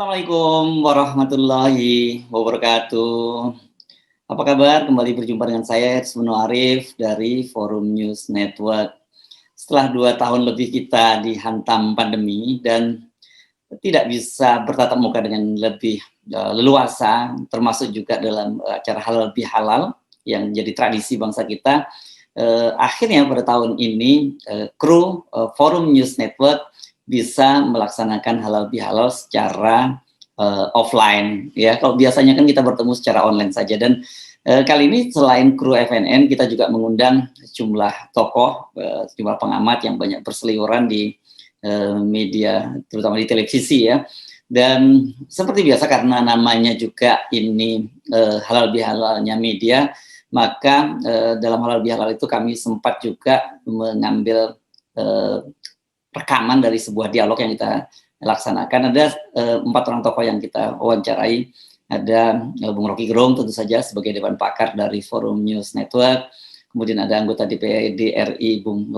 Assalamualaikum warahmatullahi wabarakatuh. Apa kabar? Kembali berjumpa dengan saya Ersmono Arif dari Forum News Network. Setelah 2 tahun lebih kita dihantam pandemi dan tidak bisa bertatap muka dengan lebih leluasa, termasuk juga dalam acara halal bihalal yang jadi tradisi bangsa kita. Akhirnya pada tahun ini kru Forum News Network bisa melaksanakan halal bihalal secara offline ya. Kalau biasanya kan kita bertemu secara online saja, dan kali ini selain kru FNN kita juga mengundang sejumlah tokoh, sejumlah pengamat yang banyak berseliweran di media, terutama di televisi ya. Dan seperti biasa karena namanya juga ini halal bihalalnya media, maka dalam halal bihalal itu kami sempat juga mengambil rekaman dari sebuah dialog yang kita laksanakan. Ada 4 orang tokoh yang kita wawancarai. Ada Bung Rocky Gerung tentu saja sebagai Dewan Pakar dari Forum News Network. Kemudian ada anggota DPRD RI Bung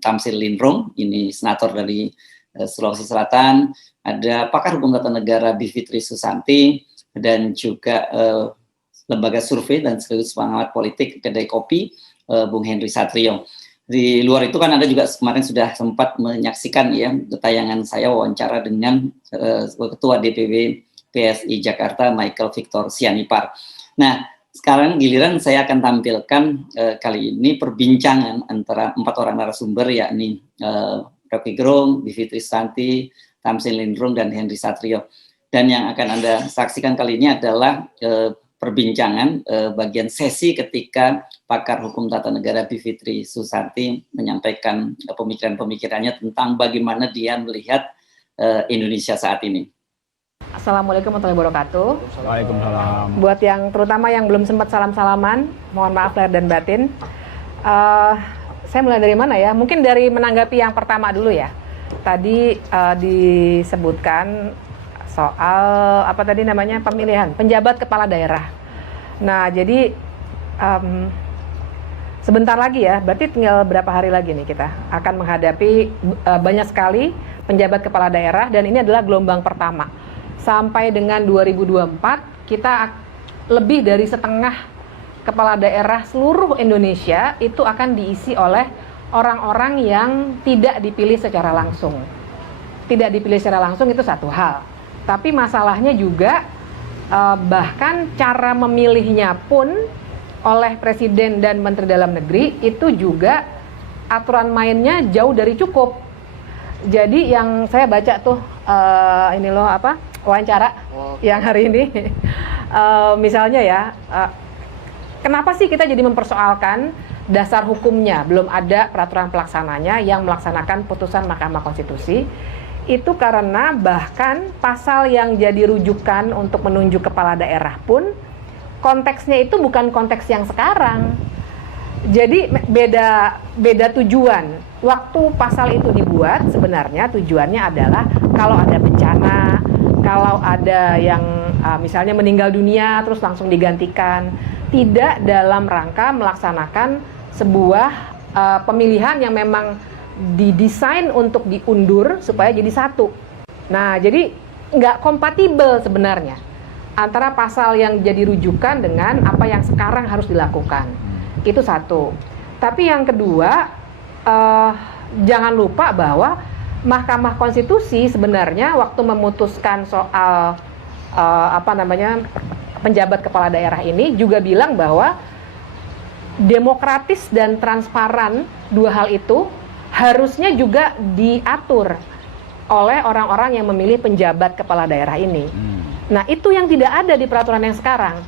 Tamsil Lindrung, ini senator dari Sulawesi Selatan. Ada pakar hukum tata negara Bivitri Susanti, dan juga lembaga survei dan sekaligus pengamat politik Kedai Kopi Bung Henry Satrio. Di luar itu kan Anda juga kemarin sudah sempat menyaksikan ya tayangan saya wawancara dengan Ketua DPW PSI Jakarta Michael Victor Sianipar. Nah, sekarang giliran saya akan tampilkan kali ini perbincangan antara 4 orang narasumber, yakni Rocky Gerung, Bivitri Susanti, Tamsil Lindrung, dan Henry Satrio. Dan yang akan Anda saksikan kali ini adalah perbincangan bagian sesi ketika pakar hukum tata negara Bivitri Susanti menyampaikan pemikiran-pemikirannya tentang bagaimana dia melihat Indonesia saat ini. Assalamualaikum warahmatullahi wabarakatuh. Waalaikumsalam. Buat yang terutama yang belum sempat salam-salaman, mohon maaf lahir dan batin. Saya mulai dari mana ya? Mungkin dari menanggapi yang pertama dulu ya. Tadi disebutkan soal apa tadi namanya, pemilihan penjabat kepala daerah. Nah, jadi sebentar lagi ya, berarti tinggal berapa hari lagi nih kita akan menghadapi banyak sekali penjabat kepala daerah, dan ini adalah gelombang pertama. Sampai dengan 2024 kita lebih dari setengah kepala daerah seluruh Indonesia itu akan diisi oleh orang-orang yang tidak dipilih secara langsung. Tidak dipilih secara langsung itu satu hal. Tapi masalahnya juga bahkan cara memilihnya pun oleh Presiden dan Menteri Dalam Negeri itu juga aturan mainnya jauh dari cukup. Jadi yang saya baca tuh ini loh wawancara yang hari ini misalnya ya, kenapa sih kita jadi mempersoalkan dasar hukumnya, belum ada peraturan pelaksananya yang melaksanakan putusan Mahkamah Konstitusi. Itu karena bahkan pasal yang jadi rujukan untuk menunjuk kepala daerah pun konteksnya itu bukan konteks yang sekarang. Jadi beda tujuan. Waktu pasal itu dibuat sebenarnya tujuannya adalah kalau ada bencana, kalau ada yang misalnya meninggal dunia terus langsung digantikan, tidak dalam rangka melaksanakan sebuah pemilihan yang memang didesain untuk diundur supaya jadi satu. Nah, jadi nggak kompatibel sebenarnya antara pasal yang jadi rujukan dengan apa yang sekarang harus dilakukan. Itu satu. Tapi yang kedua, jangan lupa bahwa Mahkamah Konstitusi sebenarnya waktu memutuskan soal penjabat kepala daerah ini juga bilang bahwa demokratis dan transparan, dua hal itu harusnya juga diatur oleh orang-orang yang memilih penjabat kepala daerah ini. Nah, itu yang tidak ada di peraturan yang sekarang.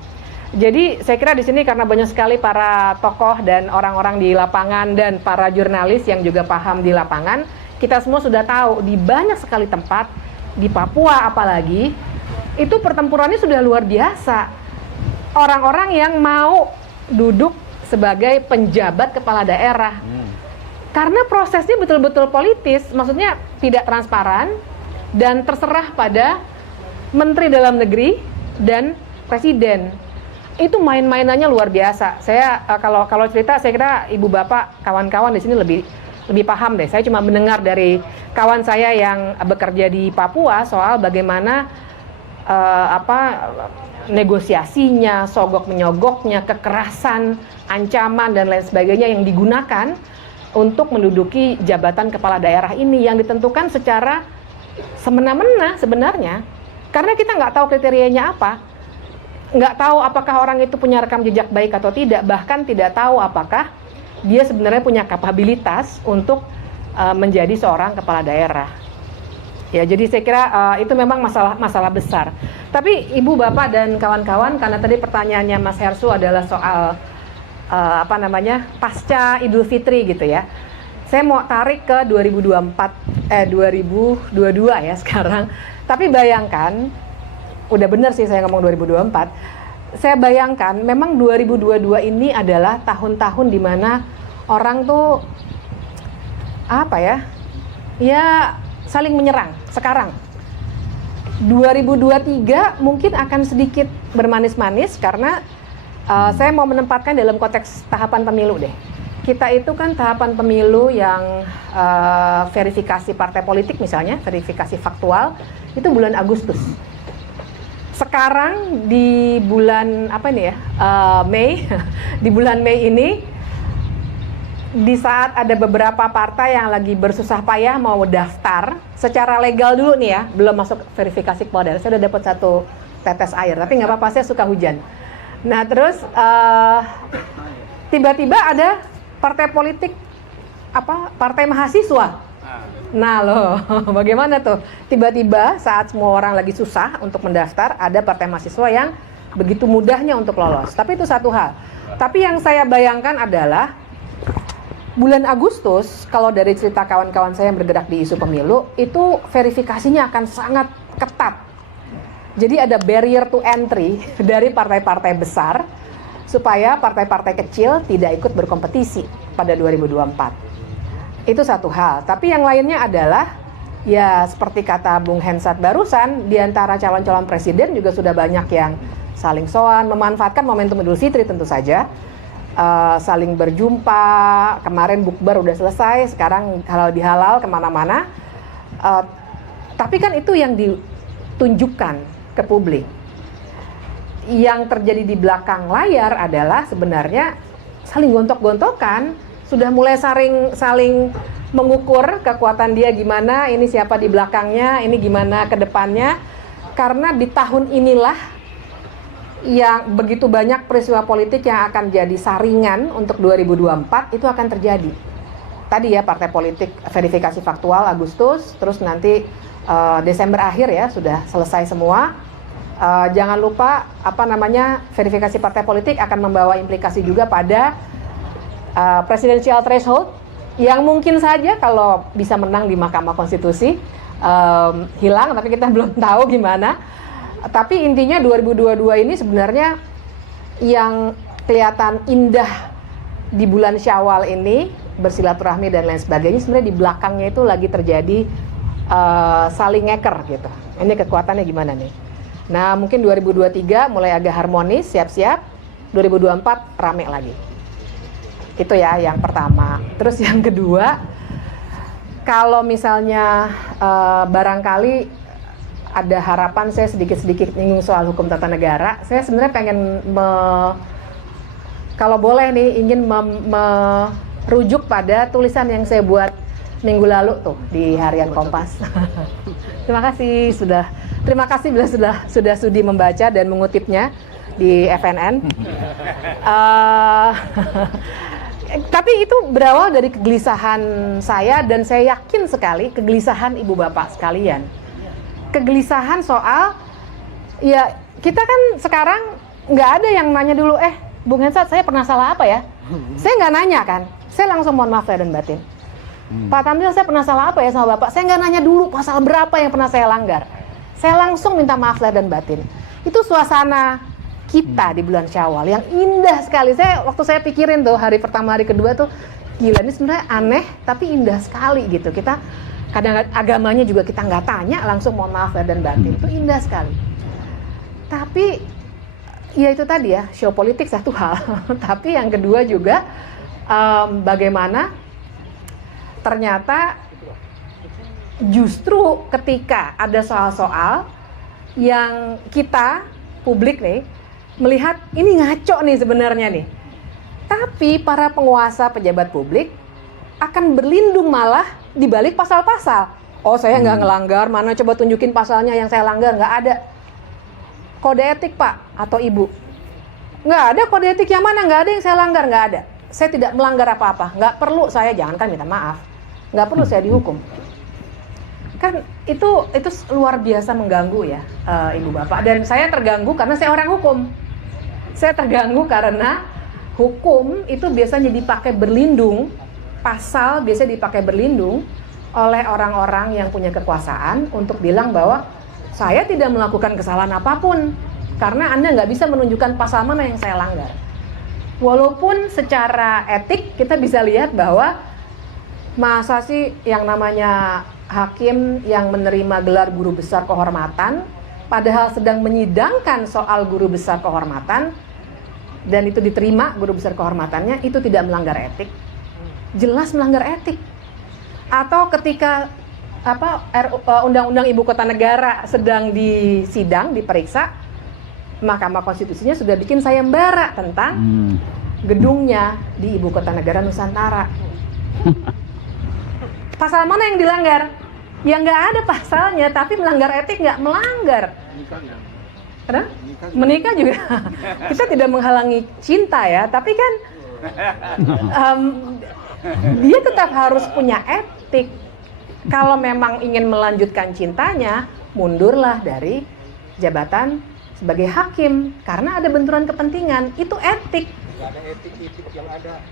Jadi saya kira di sini karena banyak sekali para tokoh dan orang-orang di lapangan dan para jurnalis yang juga paham di lapangan, kita semua sudah tahu di banyak sekali tempat, di Papua apalagi, itu pertempurannya sudah luar biasa. Orang-orang yang mau duduk sebagai penjabat kepala daerah. Karena prosesnya betul-betul politis, maksudnya tidak transparan dan terserah pada Menteri Dalam Negeri dan Presiden. Itu main-mainannya luar biasa. Saya kalau cerita, saya kira ibu bapak, kawan-kawan di sini lebih paham deh. Saya cuma mendengar dari kawan saya yang bekerja di Papua soal bagaimana negosiasinya, sogok menyogoknya, kekerasan, ancaman dan lain sebagainya yang digunakan untuk menduduki jabatan kepala daerah ini yang ditentukan secara semena-mena sebenarnya, karena kita nggak tahu kriterianya apa, nggak tahu apakah orang itu punya rekam jejak baik atau tidak, bahkan tidak tahu apakah dia sebenarnya punya kapabilitas untuk menjadi seorang kepala daerah. Ya, jadi saya kira itu memang masalah besar. Tapi Ibu, Bapak dan kawan-kawan, karena tadi pertanyaannya Mas Hersu adalah soal pasca Idul Fitri gitu ya. Saya mau tarik ke 2022 ya sekarang. Tapi bayangkan, udah bener sih saya ngomong 2024. Saya bayangkan memang 2022 ini adalah tahun-tahun di mana orang tuh ya saling menyerang. Sekarang 2023 mungkin akan sedikit bermanis-manis karena saya mau menempatkan dalam konteks tahapan pemilu deh. Kita itu kan tahapan pemilu yang verifikasi partai politik misalnya, verifikasi faktual itu bulan Agustus. Sekarang di bulan Mei, di bulan Mei ini, di saat ada beberapa partai yang lagi bersusah payah mau daftar secara legal dulu nih ya, belum masuk verifikasi kepala daerah. Saya udah dapat 1 tetes air, tapi nggak apa-apa, saya suka hujan. Nah terus tiba-tiba ada partai politik partai mahasiswa. Nah loh, bagaimana tuh? Tiba-tiba saat semua orang lagi susah untuk mendaftar, ada partai mahasiswa yang begitu mudahnya untuk lolos. Tapi itu satu hal. Tapi yang saya bayangkan adalah bulan Agustus, kalau dari cerita kawan-kawan saya yang bergerak di isu pemilu, itu verifikasinya akan sangat ketat. Jadi ada barrier to entry dari partai-partai besar supaya partai-partai kecil tidak ikut berkompetisi pada 2024. Itu satu hal. Tapi yang lainnya adalah, ya seperti kata Bung Hensat barusan, di antara calon-calon presiden juga sudah banyak yang saling soan, memanfaatkan momentum Idul Fitri tentu saja. Saling berjumpa, kemarin bukber udah selesai, sekarang halal bihalal kemana-mana. Tapi kan itu yang ditunjukkan ke publik. Yang terjadi di belakang layar adalah sebenarnya saling gontok-gontokan, sudah mulai saling mengukur kekuatan dia gimana, ini siapa di belakangnya, ini gimana ke depannya. Karena di tahun inilah yang begitu banyak peristiwa politik yang akan jadi saringan untuk 2024 itu akan terjadi. Tadi ya partai politik verifikasi faktual Agustus, terus nanti Desember akhir ya sudah selesai semua. Jangan lupa verifikasi partai politik akan membawa implikasi juga pada presidential threshold yang mungkin saja kalau bisa menang di Mahkamah Konstitusi hilang, tapi kita belum tahu gimana. Tapi intinya 2022 ini sebenarnya yang kelihatan indah di bulan Syawal ini, bersilaturahmi dan lain sebagainya, sebenarnya di belakangnya itu lagi terjadi saling ngeker gitu. Ini kekuatannya gimana nih? Nah mungkin 2023 mulai agak harmonis, siap-siap, 2024 rame lagi. Itu ya yang pertama. Terus yang kedua, kalau misalnya barangkali ada harapan, saya sedikit-sedikit nyinggung soal hukum tata negara. Saya sebenarnya pengen kalau boleh nih, ingin merujuk pada tulisan yang saya buat minggu lalu tuh di Harian Kompas. Terima kasih bila sudah sudi membaca dan mengutipnya di FNN. Tapi itu berawal dari kegelisahan saya, dan saya yakin sekali kegelisahan ibu bapak sekalian. Kegelisahan soal, ya kita kan sekarang nggak ada yang nanya dulu, Bung Hensat saya pernah salah apa ya? Saya nggak nanya kan, saya langsung mohon maaf lahir dan batin. Pak Tamzil saya pernah salah apa ya sama Bapak? Saya nggak nanya dulu pasal berapa yang pernah saya langgar. Saya langsung minta maaf lahir dan batin. Itu suasana kita di bulan Syawal yang indah sekali. Waktu saya pikirin tuh hari pertama hari kedua tuh, gila ini sebenarnya aneh tapi indah sekali gitu. Kita kadang agamanya juga kita nggak tanya, langsung mohon maaf lahir dan batin. Itu indah sekali. Tapi ya itu tadi ya, show politik satu hal. Tapi yang kedua juga bagaimana ternyata justru ketika ada soal-soal yang kita publik nih melihat ini ngaco nih sebenarnya nih, tapi para penguasa pejabat publik akan berlindung malah di balik pasal-pasal. Oh, saya nggak ngelanggar, mana coba tunjukin pasalnya yang saya langgar. Nggak ada kode etik Pak atau Ibu, nggak ada kode etik yang mana, nggak ada yang saya langgar, nggak ada. Saya tidak melanggar apa-apa, nggak perlu saya, jangankan minta maaf, nggak perlu saya dihukum. Kan itu luar biasa mengganggu ya, Ibu Bapak. Dan saya terganggu karena saya orang hukum. Saya terganggu karena hukum itu biasanya dipakai berlindung, pasal biasanya dipakai berlindung oleh orang-orang yang punya kekuasaan untuk bilang bahwa saya tidak melakukan kesalahan apapun karena Anda nggak bisa menunjukkan pasal mana yang saya langgar. Walaupun secara etik kita bisa lihat bahwa masa sih yang namanya hakim yang menerima gelar guru besar kehormatan padahal sedang menyidangkan soal guru besar kehormatan dan itu diterima guru besar kehormatannya, itu tidak melanggar etik, jelas melanggar etik. Atau ketika Undang-Undang Ibu Kota Negara sedang disidang, diperiksa, Mahkamah Konstitusinya sudah bikin sayembara tentang gedungnya di Ibu Kota Negara Nusantara. Pasal mana yang dilanggar? Ya nggak ada pasalnya, tapi melanggar etik nggak melanggar. Karena menikah juga kita tidak menghalangi cinta ya, tapi kan dia tetap harus punya etik. Kalau memang ingin melanjutkan cintanya, mundurlah dari jabatan sebagai hakim karena ada benturan kepentingan, itu etik. Gak ada etik yang ada.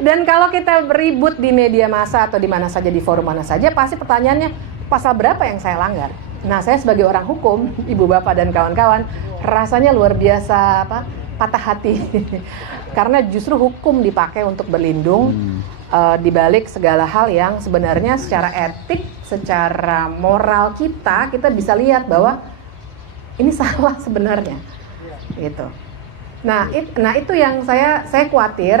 Dan kalau kita beribut di media massa atau di mana saja, di forum mana saja, pasti pertanyaannya pasal berapa yang saya langgar. Nah, saya sebagai orang hukum, Ibu Bapak dan kawan-kawan, rasanya luar biasa patah hati karena justru hukum dipakai untuk berlindung di balik segala hal yang sebenarnya secara etik, secara moral kita bisa lihat bahwa ini salah sebenarnya, gitu. Nah itu yang saya khawatir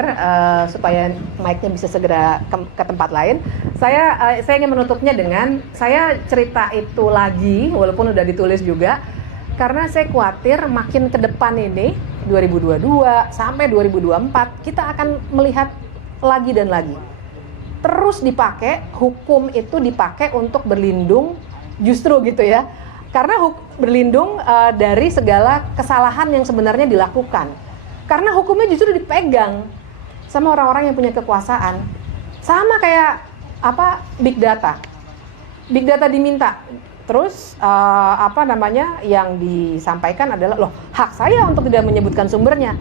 supaya mic-nya bisa segera ke tempat lain. Saya ingin menutupnya dengan saya cerita itu lagi walaupun udah ditulis juga karena saya khawatir makin ke depan ini 2022 sampai 2024 kita akan melihat lagi dan lagi terus dipakai, hukum itu dipakai untuk berlindung justru gitu ya. Karena berlindung dari segala kesalahan yang sebenarnya dilakukan. Karena hukumnya justru dipegang sama orang-orang yang punya kekuasaan. Sama kayak big data. Big data diminta. Terus yang disampaikan adalah hak saya untuk tidak menyebutkan sumbernya.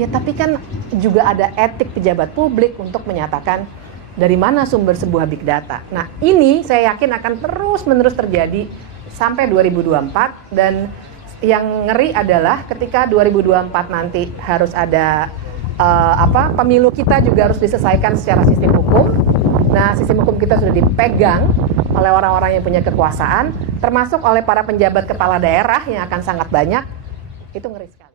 Ya tapi kan juga ada etik pejabat publik untuk menyatakan dari mana sumber sebuah big data. Nah, ini saya yakin akan terus-menerus terjadi sampai 2024 dan yang ngeri adalah ketika 2024 nanti harus ada pemilu kita juga harus diselesaikan secara sistem hukum. Nah, sistem hukum kita sudah dipegang oleh orang-orang yang punya kekuasaan, termasuk oleh para penjabat kepala daerah yang akan sangat banyak. Itu ngeri sekali.